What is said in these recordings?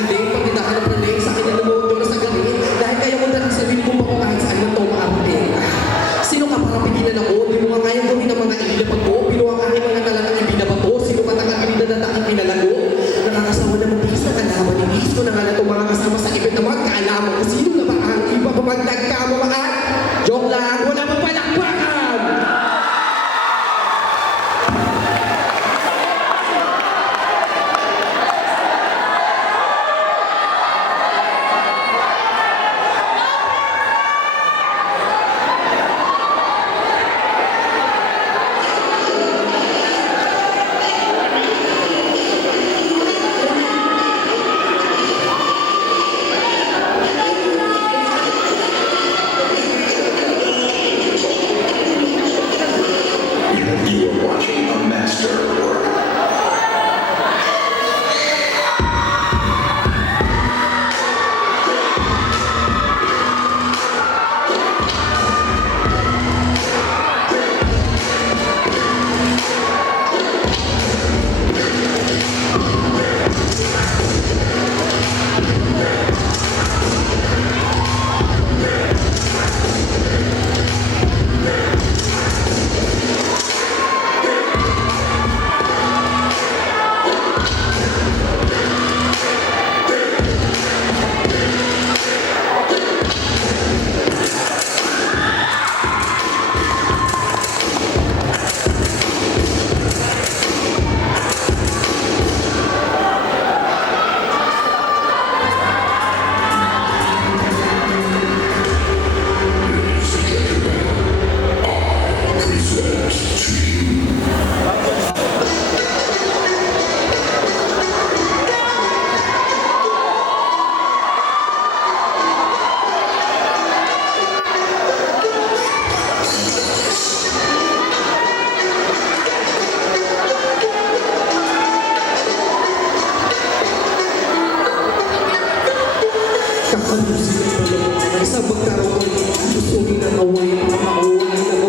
galing, pagkita ng praning, sa akin na lumuot na sa galing, dahil kaya mo dati sa sarili kong pagkakain sa akin ng tomaarte. Sino ka para pigilan ako? Di mo nga kayang gawin ang mga ilapag ko, binuwang aking mga talatang ibinabato, sino ka nakakabida na taang pinalago? Nakakasawa na mag-iis na kalaban ng iis ko na nga na itong mga kasama sa ibit na magkaalaman ko, sino na ba ang iba pamagdag ka mo mga? Joke lang, wala mo palakpakan! You are watching a masterwork. Kakalusin ang balong ay isang magkaroon. Gustuhin ang away, makakuhain ako.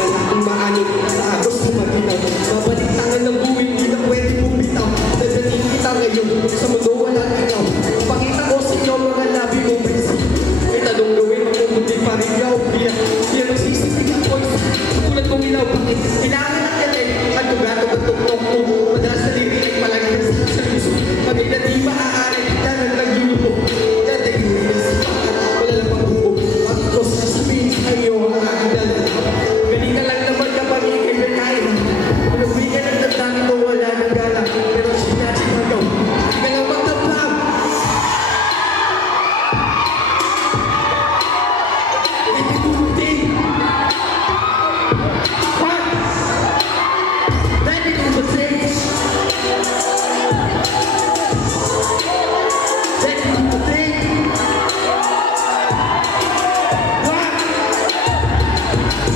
Malaking maanin sa agos na maginaw. Mabaliktangan ng buwing, di na pwede mong bitaw. Nadating kita ngayon, sa mundo walang ikaw. Pakita ko sa inyo mga labi mong besi. May tanong gawin, ako hindi pa rin yaw. Yan ang sisipigil ko. Tulad kong ilaw, bakit? Kailangan ng kalit. At tugatog at tuktok mo. Madalas na dirinig palagi sa seryoso. Pagay na di maaari, yan ang nagilupo. Wala lang magbubog. At sasabihin sa iyo ang aking dala. Galing ka lang naman kapag ikipikain. Manubi ka ng tagdami mo wala ng gala. Pero sinati magaw. Hindi ka lang magdamdam. Hindi tumuting. What? Ready to proceed. Ready to proceed.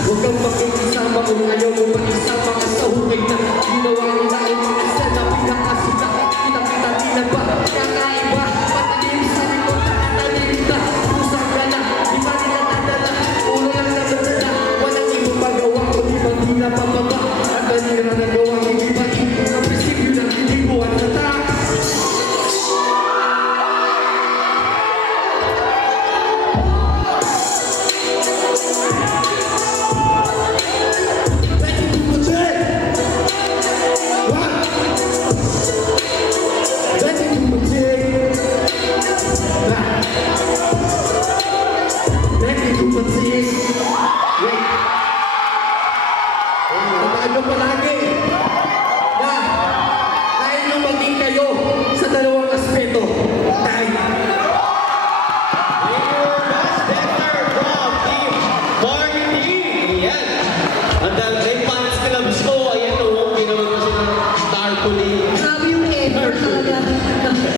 Huwag kang makikisama kung ayaw mo makisama ka sa hukay na ginawa nila ang mga isa na pinakasita. Kita-kita nila ba? Kakaiba, patalim sa likod, tatalim ka. Pusang ka na, di ba nila tatala? Ulo lang na badala, walang ibang magawa o di ba di na pababa? Ang kanira na gawa, hindi ba ang prinsipyo ng hindi buwan na taas? Tandaan nyo palagi na kahit lumaging kayo sa dalawang aspeto,